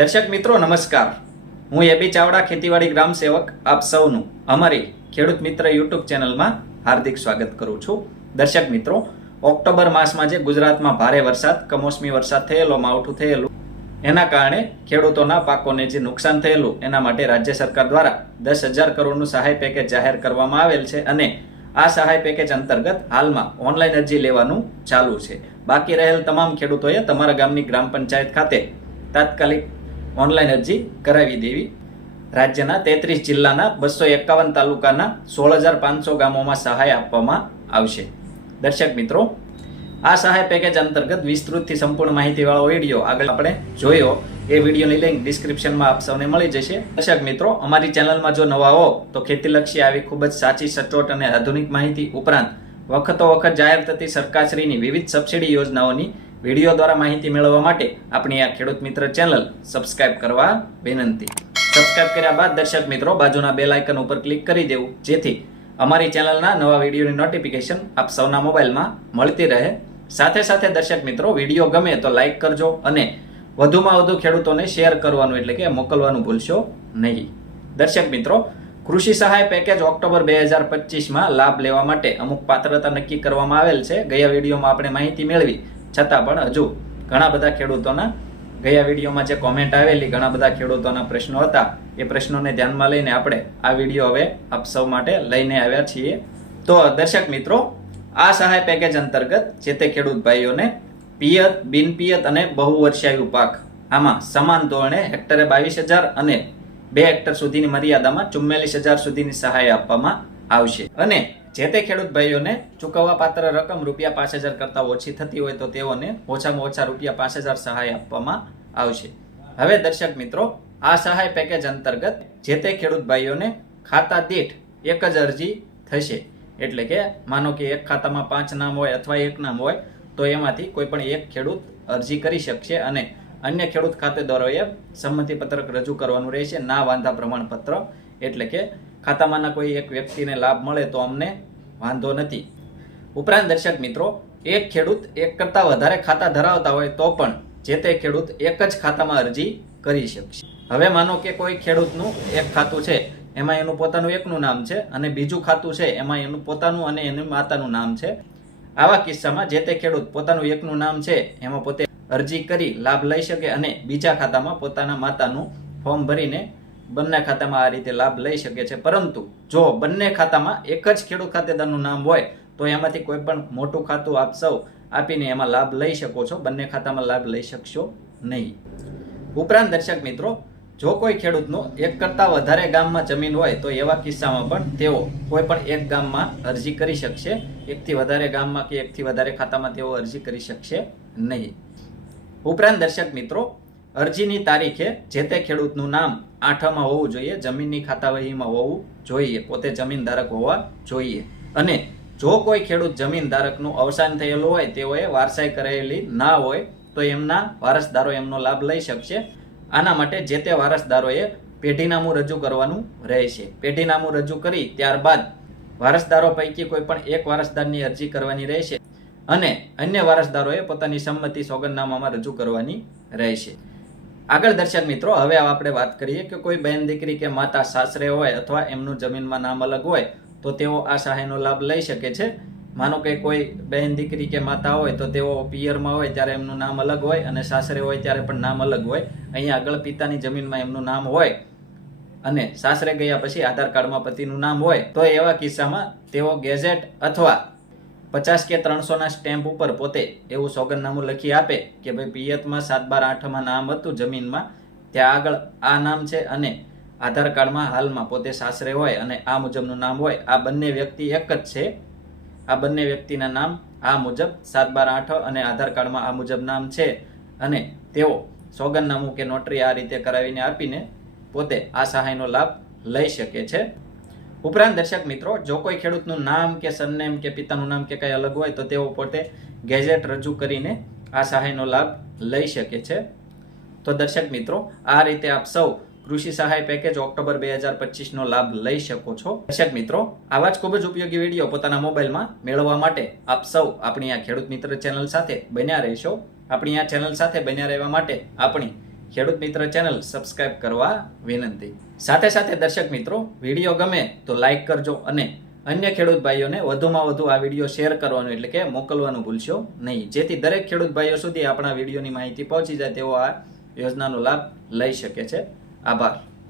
દર્શક મિત્રો, નમસ્કાર. હું એબી ચાવડા, ખેતીવાડી ગ્રામ સેવક આપ સૌનું અમારી ખેડૂત મિત્ર યુટ્યુબ ચેનલમાં હાર્દિક સ્વાગત કરું છું. દર્શક મિત્રો, ઓક્ટોબર માસમાં જે ગુજરાતમાં ભારે વરસાદ, કમોસમી વરસાદ થયેલો, માવઠું થયેલું, એના કારણે ખેડૂતોના પાકોને જે નુકસાન થયેલું, એના માટે રાજ્ય સરકાર દ્વારા દસ હજાર કરોડનું સહાય પેકેજ જાહેર કરવામાં આવેલ છે અને આ સહાય પેકેજ અંતર્ગત હાલમાં ઓનલાઈન અરજી લેવાનું ચાલુ છે. બાકી રહેલ તમામ ખેડૂતોએ તમારા ગામની ગ્રામ પંચાયત ખાતે તાત્કાલિક ઓનલાઈન અરજી કરાવી દેવી. રાજ્યના તેત્રીસ જિલ્લાના બસો એકાવન તાલુકાના સોળ હજાર પાંચસો ગામોમાં સહાય આપવામાં આવશે. દર્શક મિત્રો, આ સહાય પેકેજ અંતર્ગત વિસ્તૃતથી સંપૂર્ણ માહિતીવાળો વીડિયો આગળ આપણે જોયો. એ વિડીયોની લિંક ડિસ્ક્રિપ્શનમાં આપ સૌને મળી જશે. દર્શક મિત્રો, અમારી ચેનલમાં જો નવા હો, તો ખેતીલક્ષી આવી ખૂબ જ સાચી, સચોટ અને આધુનિક માહિતી ઉપરાંત વખતો વખત જાહેર થતી સરકારશ્રીની વિવિધ સબસિડી યોજનાઓની વીડિયો દ્વારા માહિતી મેળવવા માટે આપણી આ ખેડૂત મિત્ર ચેનલ સબસ્ક્રાઇબ કરવા વિનંતી. સબસ્ક્રાઇબ કર્યા બાદ દર્શક મિત્રો બાજુના બેલ આઇકન ઉપર ક્લિક કરી દેવું, જેથી અમારી ચેનલના નવા વિડીયોની નોટિફિકેશન આપ સૌના મોબાઈલમાં મળતી રહે. સાથે સાથે દર્શક મિત્રો, વીડિયો ગમે તો લાઇક કરજો અને વધુમાં વધુ ખેડૂતોને શેર કરવાનું એટલે કે મોકલવાનું ભૂલશો નહીં. દર્શક મિત્રો, કૃષિ સહાય પેકેજ ઓક્ટોબર બે હજાર પચીસમાં લાભ લેવા માટે અમુક પાત્રતા નક્કી કરવામાં આવેલ છે. ગયા વિડીયોમાં આપણે માહિતી મેળવી છતાં પણ હજુ ઘણા બધા ખેડૂતોના, ગયા વિડીયોમાં જે કોમેન્ટ આવેલી, ઘણા બધા ખેડૂતોના પ્રશ્નો હતા, એ પ્રશ્નોને ધ્યાનમાં લઈને આપણે આ વીડિયો હવે આપ સૌ માટે લઈને આવ્યા છીએ. તો દર્શક મિત્રો, આ સહાય પેકેજ અંતર્ગત જે તે ખેડૂત ભાઈઓને પિયત, બિનપિયત અને બહુવર્ષાયુ પાક, આમાં સમાન ધોરણે હેક્ટરે બાવીસ હજાર અને બે હેક્ટર સુધીની મર્યાદામાં ચુમ્માલીસ હજાર સુધીની સહાય આપવામાં આવશે. અને જે તે ખેડૂત ભાઈઓને ચૂકવવા પાત્ર રકમ રૂપિયા પાંચ હજાર કરતાં ઓછી થતી હોય તો તેઓને ઓછામાં ઓછા રૂપિયા પાંચ હજાર સહાય આપવામાં આવશે. હવે દર્શક મિત્રો, આ સહાય પેકેજ અંતર્ગત જે તે ખેડૂત ભાઈઓને ખાતા દીઠ એક જ અરજી થશે. એટલે કે માનો કે એક ખાતામાં પાંચ નામ હોય અથવા એક નામ હોય, તો એમાંથી કોઈ પણ એક ખેડૂત અરજી કરી શકશે અને અન્ય ખેડૂત ખાતેદારોએ સંમતિપત્રક રજૂ કરવાનું રહેશે, ના વાંધા પ્રમાણપત્ર. એટલે કે ખાતામાંના કોઈ એક વ્યક્તિને લાભ મળે તો અમને વાંધો નથી. ઉપરાંત દર્શક મિત્રો, એક ખેડૂત એક કરતાં વધારે ખાતા ધરાવતા હોય તો પણ જે તે ખેડૂત એક જ ખાતામાં અરજી કરી શકશે. હવે માનો કે કોઈ ખેડૂતનું એક ખાતું છે, એમાં એનું પોતાનું એકનું નામ છે અને બીજું ખાતું છે, એમાં એનું પોતાનું અને એની માતાનું નામ છે. આવા કિસ્સામાં જે તે ખેડૂત પોતાનું એકનું નામ છે, એમાં પોતે અરજી કરી લાભ લઈ શકે અને બીજા ખાતામાં પોતાના માતાનું ફોર્મ ભરીને બંને ખાતામાં આ રીતે લાભ લઈ શકે છે. પરંતુ જો બંને ખાતામાં એક જ ખેડૂત ખાતેદારનું નામ હોય, તો એમાંથી કોઈ પણ મોટું ખાતું આપ સૌ આપીને એમાં લાભ લઈ શકો છો. બંને ખાતામાં લાભ લઈ શકશો નહીં. ઉપરાંત દર્શક મિત્રો, જો કોઈ ખેડૂતનું એક કરતાં વધારે ગામમાં જમીન હોય, તો એવા કિસ્સામાં પણ તેઓ કોઈ પણ એક ગામમાં અરજી કરી શકશે. એકથી વધારે ગામમાં કે એકથી વધારે ખાતામાં તેઓ અરજી કરી શકશે નહીં. ઉપરાંત દર્શક મિત્રો અરજીની તારીખે જે તે ખેડૂતનું નામ આઠમાં હોવું જોઈએ, જમીનની ખાતાવહીમાં હોવું જોઈએ, પોતે જમીનધારક હોવા જોઈએ. અને જો કોઈ ખેડૂત જમીનધારકનું અવસાન થયેલું હોય, તેઓએ વારસાઈ કરેલી ના હોય, તો એમના વારસદારો એમનો લાભ લઈ શકશે. આના માટે જે તે વારસદારોએ પેઢીનામું રજૂ કરવાનું રહેશે. પેઢીનામું રજૂ કરી ત્યારબાદ વારસદારો પૈકી કોઈ પણ એક વારસદારની અરજી કરવાની રહેશે અને અન્ય વારસદારોએ પોતાની સંમતિ સોગંદનામામાં રજૂ કરવાની રહેશે. આગળ દર્શક મિત્રો, હવે આપણે વાત કરીએ કે કોઈ બહેન દીકરી કે માતા સાસરે હોય અથવા એમનું જમીનમાં નામ અલગ હોય, તો તેઓ આ સહાયનો લાભ લઈ શકે છે. માનો કે કોઈ બહેન દીકરી કે માતા હોય, તો તેઓ પિયરમાં હોય ત્યારે એમનું નામ અલગ હોય અને સાસરે હોય ત્યારે પણ નામ અલગ હોય. અહીંયા આગળ પિતાની જમીનમાં એમનું નામ હોય અને સાસરે ગયા પછી આધાર કાર્ડમાં પતિનું નામ હોય, તો એવા કિસ્સામાં તેઓ ગેઝેટ અથવા પચાસ કે ત્રણસોના સ્ટેમ્પ ઉપર પોતે એવું સોગંદનામું લખી આપે કે ભાઈ પિયતમાં સાત બાર આઠમાં નામ હતું જમીનમાં, ત્યાં આગળ આ નામ છે અને આધાર કાર્ડમાં હાલમાં પોતે સાસરે હોય અને આ મુજબનું નામ હોય. આ બંને વ્યક્તિ એક જ છે. આ બંને વ્યક્તિના નામ આ મુજબ સાત બાર આઠ અને આધાર કાર્ડમાં આ મુજબ નામ છે. અને તેઓ સોગંદનામું કે નોટરી આ રીતે કરાવીને આપીને પોતે આ સહાયનો લાભ લઈ શકે છે. ઉપરાંત દર્શક મિત્રો, જો કોઈ ખેડૂતનું નામ કે સરનેમ કે પિતાનું નામ કે કંઈ અલગ હોય તો તેઓ પોતે ગેજેટ રજૂ કરીને આ સહાયનો લાભ લઈ શકે છે. તો દર્શક મિત્રો, આ રીતે આપ સૌ કૃષિ સહાય પેકેજ ઓક્ટોબર બે હજાર પચીસનો લાભ લઈ શકો છો. દર્શક મિત્રો, આવા જ ખૂબ જ ઉપયોગી વીડિયો પોતાના મોબાઈલમાં મેળવવા માટે આપ સૌ આપણી આ ખેડૂત મિત્ર ચેનલ સાથે બન્યા રહેશો. આપણી આ ચેનલ સાથે બન્યા રહેવા માટે આપણી ખેડૂત મિત્ર ચેનલ સબસ્ક્રાઇબ કરવા વિનંતી. સાથે સાથે દર્શક મિત્રો, વીડિયો ગમે તો લાઈક કરજો અને અન્ય ખેડૂત ભાઈઓને વધુમાં વધુ આ વીડિયો શેર કરવાનો એટલે કે મોકલવાનું ભૂલશો નહીં. જેથી દરેક ખેડૂત ભાઈઓ સુધી આપણા વિડીયોની માહિતી પહોંચી જાય તેવો આ યોજનાનો લાભ લઈ શકે છે. આભાર.